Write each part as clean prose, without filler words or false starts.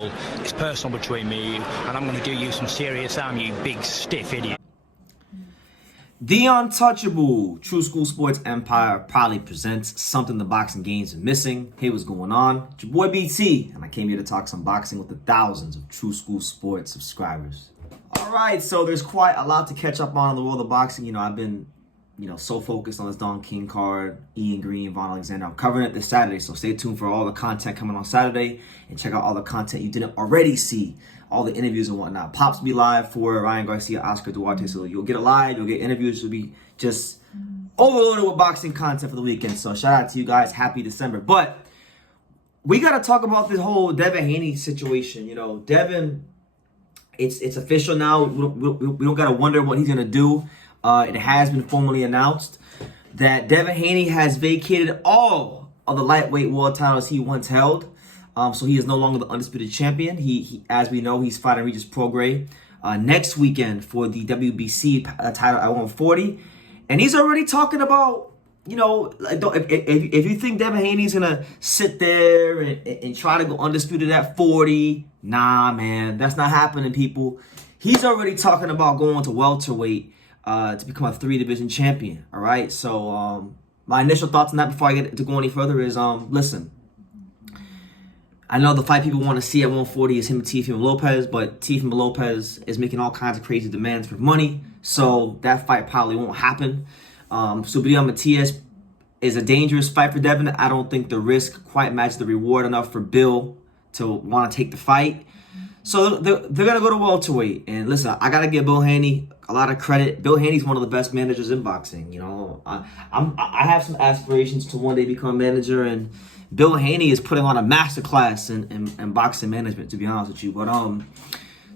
It's personal between me and you, and I'm going to do you some serious harm, you big stiff idiot. The untouchable True School Sports Empire proudly presents something the boxing games are missing. Hey, what's going on? It's your boy BT, and I came here to talk some boxing with the thousands of True School Sports subscribers. All right, so there's quite a lot to catch up on in the world of boxing. You know, I've been, so focused on this Don King card, Ian Green, Von Alexander. I'm covering it this Saturday, so stay tuned for all the content coming on Saturday, and check out all the content you didn't already see, all the interviews and whatnot. Pops will be live for Ryan Garcia, Oscar Duarte, so you'll get it live, you'll get interviews, you'll be just overloaded with boxing content for the weekend. So shout out to you guys, happy December. But we got to talk about this whole Devin Haney situation. Devin, it's official now. We don't got to wonder what he's going to do. It has been formally announced that Devin Haney has vacated all of the lightweight world titles he once held. So he is no longer the undisputed champion. He as we know, he's fighting Regis Prograis next weekend for the WBC title at 140. And he's already talking about, if you think Devin Haney's going to sit there and try to go undisputed at 40, nah, man, that's not happening, people. He's already talking about going to welterweight to become a 3-division champion, all right? So my initial thoughts on that before I get to go any further is, listen, I know the fight people want to see at 140 is him and Teofimo Lopez, but Teofimo Lopez is making all kinds of crazy demands for money, so that fight probably won't happen. Subriel Matias is a dangerous fight for Devin. I don't think the risk quite matches the reward enough for Bill to want to take the fight. So they're going to go to welterweight. And listen, I got to give Bill Haney a lot of credit. Bill Haney's one of the best managers in boxing. I have some aspirations to one day become a manager, and Bill Haney is putting on a masterclass in boxing management, to be honest with you. But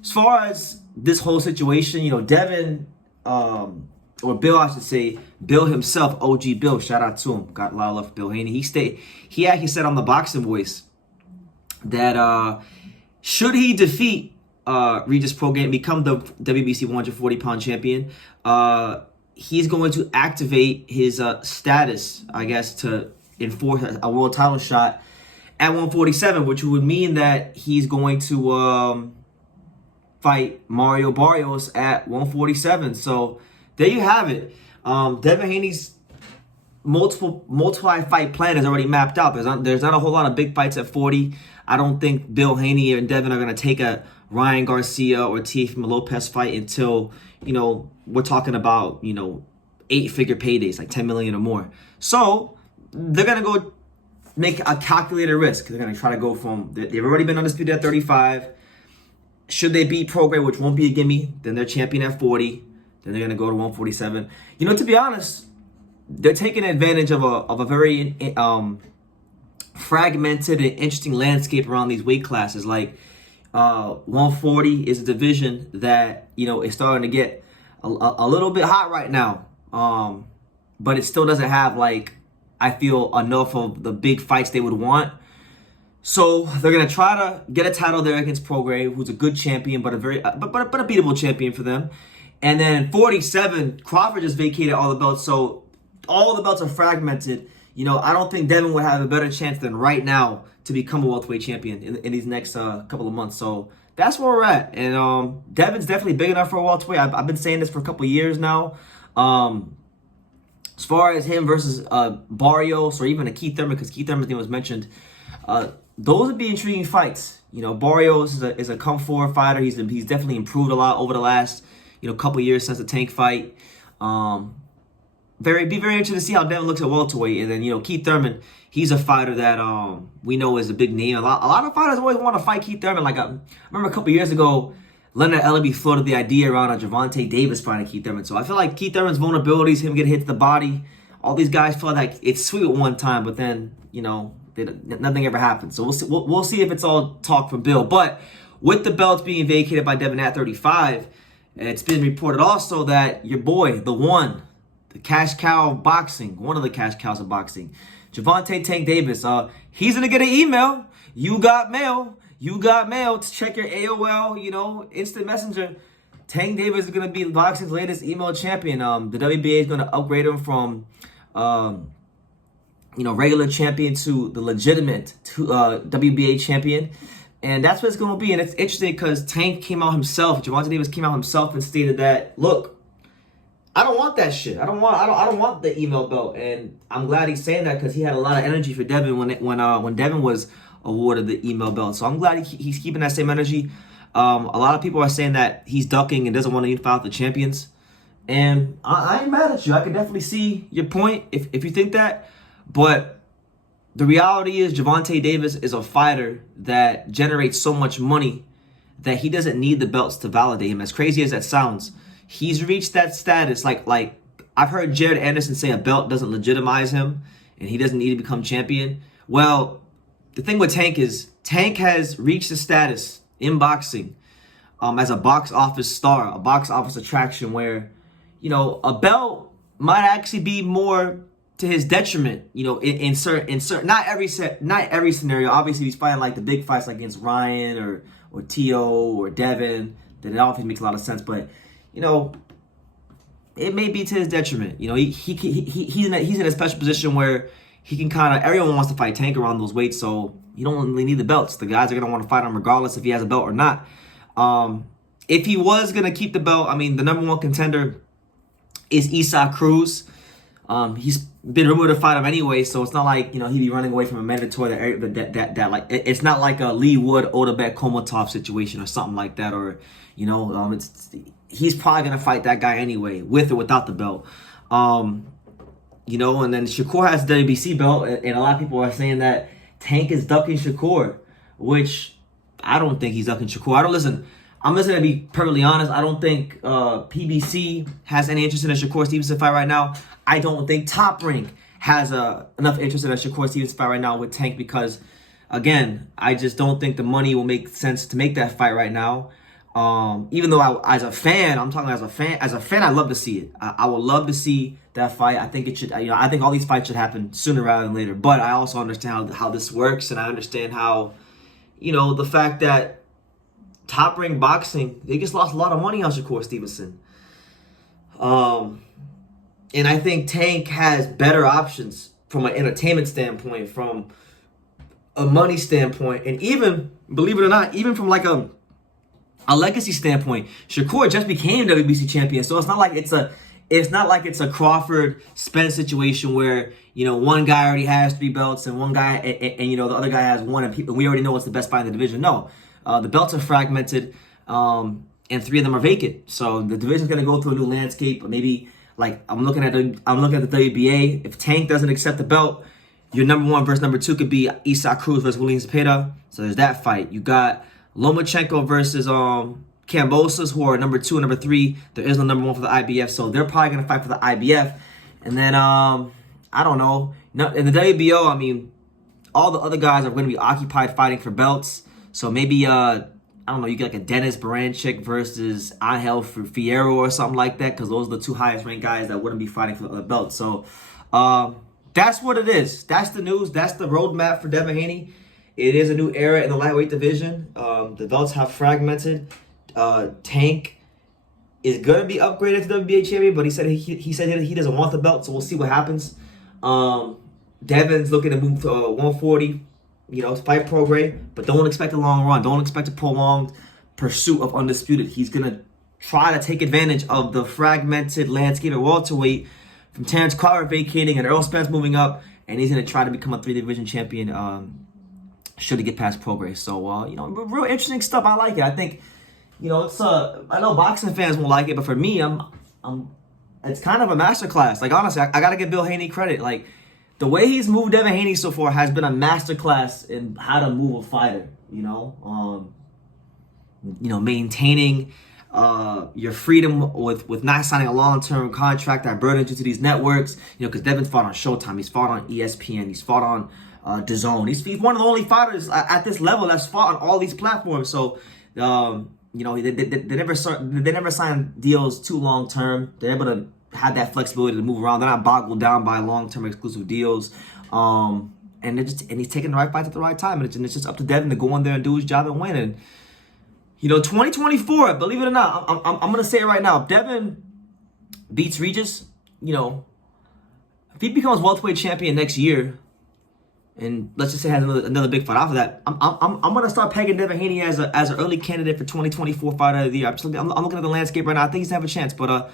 as far as this whole situation, Devin, or Bill, I should say, Bill himself, OG Bill, shout out to him. Got a lot of love for Bill Haney. He actually said on the Boxing Voice that should he defeat Regis Prograis and become the WBC 140-pound champion, he's going to activate his status, I guess, to enforce a world title shot at 147, which would mean that he's going to fight Mario Barrios at 147. So there you have it. Devin Haney's multi-fight plan is already mapped out. There's not a whole lot of big fights at 40. I don't think Bill Haney and Devin are going to take a Ryan Garcia or Teofimo Lopez fight until, we're talking about, 8-figure paydays, like 10 million or more. So they're going to go make a calculated risk. They're going to try to go they've already been undisputed at 35. Should they beat Prograis, which won't be a gimme, then they're champion at 40. Then they're going to go to 147. To be honest, they're taking advantage of a very fragmented and interesting landscape around these weight classes. Like 140 is a division that, is starting to get a little bit hot right now. But it still doesn't have, I feel, enough of the big fights they would want. So they're going to try to get a title there against Prograis, who's a good champion, but a beatable champion for them. And then 47, Crawford just vacated all the belts. So all the belts are fragmented. I don't think Devin would have a better chance than right now to become a welterweight champion in these next couple of months. So that's where we're at. And Devin's definitely big enough for a welterweight. I've been saying this for a couple of years now. As far as him versus Barrios or even a Keith Thurman, because Keith Thurman's name was mentioned, those would be intriguing fights. Barrios is a come-forward fighter. He's definitely improved a lot over the last couple of years since the Tank fight. Be very interested to see how Devin looks at welterweight. And then, Keith Thurman, he's a fighter that we know is a big name. A lot of fighters always want to fight Keith Thurman. I remember a couple of years ago, Leonard Ellaby floated the idea around a Gervonta Davis fighting Keith Thurman. So I feel like Keith Thurman's vulnerabilities, him getting hit to the body, all these guys felt like it's sweet at one time, but then, nothing ever happened. So we'll see if it's all talk from Bill. But with the belts being vacated by Devin at 35, it's been reported also that your boy, the cash cow of boxing, one of the cash cows of boxing, Gervonta Tank Davis, he's going to get an email. You got mail. To check your AOL, instant messenger. Tank Davis is going to be boxing's latest email champion. The WBA is going to upgrade him from, regular champion to the legitimate WBA champion. And that's what it's going to be. And it's interesting because Tank came out himself. Gervonta Davis came out himself and stated that, look, I don't want that shit. I don't want the email belt. And I'm glad he's saying that because he had a lot of energy for Devin when Devin was awarded the email belt. So I'm glad he's keeping that same energy. A lot of people are saying that he's ducking and doesn't want to unify with the champions. And I ain't mad at you. I can definitely see your point if you think that. But the reality is Gervonta Davis is a fighter that generates so much money that he doesn't need the belts to validate him. As crazy as that sounds, he's reached that status. Like I've heard Jared Anderson say a belt doesn't legitimize him and he doesn't need to become champion. Well, the thing with Tank is Tank has reached the status in boxing as a box office star, a box office attraction where, you know, a belt might actually be more to his detriment, you know, in certain not every scenario. Obviously, he's fighting like the big fights like against Ryan or Teo or Devin. Then it obviously makes a lot of sense, but you know, it may be to his detriment. You know, he's in a special position where he can kind of, everyone wants to fight Tank around those weights, so you don't really need the belts. The guys are gonna want to fight him regardless if he has a belt or not. If he was gonna keep the belt, I mean, the number one contender is Isaac Cruz. He's been rumored to fight him anyway, so it's not like, you know, he'd be running away from a mandatory that like, it's not like a Lee Wood, Odebek, Komatov situation or something like that, or, you know, he's probably going to fight that guy anyway, with or without the belt. You know, and then Shakur has the WBC belt, and a lot of people are saying that Tank is ducking Shakur, which I don't think he's ducking Shakur. I'm just going to be perfectly honest. I don't think PBC has any interest in a Shakur Stevenson fight right now. I don't think Top Rank has enough interest in a Shakur Stevenson fight right now with Tank because, again, I just don't think the money will make sense to make that fight right now. Even though as a fan, I love to see it. I would love to see that fight. I think it should, you know, I think all these fights should happen sooner rather than later. But I also understand how this works, and I understand how, you know, the fact that Top Rank Boxing, they just lost a lot of money on Shakur Stevenson. And I think Tank has better options from an entertainment standpoint, from a money standpoint, and even, believe it or not, even from like a legacy standpoint. Shakur just became WBC champion, so it's not like it's a Crawford Spence situation where, you know, one guy already has 3 belts and one guy and you know, the other guy has 1 and we already know what's the best fight in the division. No. The belts are fragmented, and 3 of them are vacant. So the division's gonna go through a new landscape. Maybe like I'm looking at the WBA. If Tank doesn't accept the belt, your number 1 versus number 2 could be Isaac Cruz versus William Zepeda. So there's that fight. You got Lomachenko versus Kambosos, who are number 2 and number 3. There is no number 1 for the IBF, so they're probably gonna fight for the IBF. And then I don't know. In the WBO, I mean, all the other guys are going to be occupied fighting for belts. So maybe, I don't know, you get like a Dennis Baranchik versus Angel Fierro or something like that, because those are the 2 highest ranked guys that wouldn't be fighting for the other belts. So that's what it is. That's the news. That's the roadmap for Devin Haney. It is a new era in the lightweight division. The belts have fragmented. Tank is going to be upgraded to WBA champion, but he said he doesn't want the belt, so we'll see what happens. Devin's looking to move to 140. You know, to fight Prograis, but don't expect a long run. Don't expect a prolonged pursuit of undisputed. He's going to try to take advantage of the fragmented landscape at welterweight from Terrence Crawford vacating and Errol Spence moving up, and he's going to try to become a 3-division champion should he get past Prograis. So, you know, real interesting stuff. I like it. I think, you know, it's I know boxing fans won't like it, but for me, it's kind of a masterclass. Like, honestly, I got to give Bill Haney credit. Like, the way he's moved Devin Haney so far has been a masterclass in how to move a fighter, you know, maintaining your freedom with not signing a long-term contract that burdens you to these networks, you know, because Devin's fought on Showtime, he's fought on ESPN, he's fought on DAZN. He's one of the only fighters at this level that's fought on all these platforms. So, you know, they never sign deals too long-term. They're able to have that flexibility to move around. They're not boggled down by long-term exclusive deals. And he's taking the right fights at the right time. And it's just up to Devin to go in there and do his job and win. And, you know, 2024, believe it or not, I'm going to say it right now. If Devin beats Regis, you know, if he becomes welterweight champion next year, and let's just say has another big fight after that, I'm gonna start pegging Devin Haney as an early candidate for 2024 Fighter of the Year. I'm looking at the landscape right now. I think he's gonna have a chance, but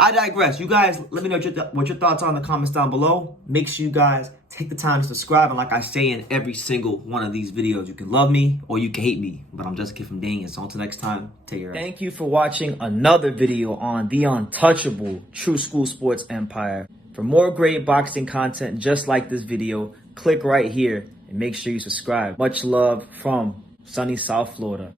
I digress. You guys, let me know what your thoughts are in the comments down below. Make sure you guys take the time to subscribe. And like I say in every single one of these videos, you can love me or you can hate me. But I'm just a kid from Dane. So until next time, take care. Thank you for watching another video on the untouchable True School Sports Empire. For more great boxing content just like this video, click right here and make sure you subscribe. Much love from sunny South Florida.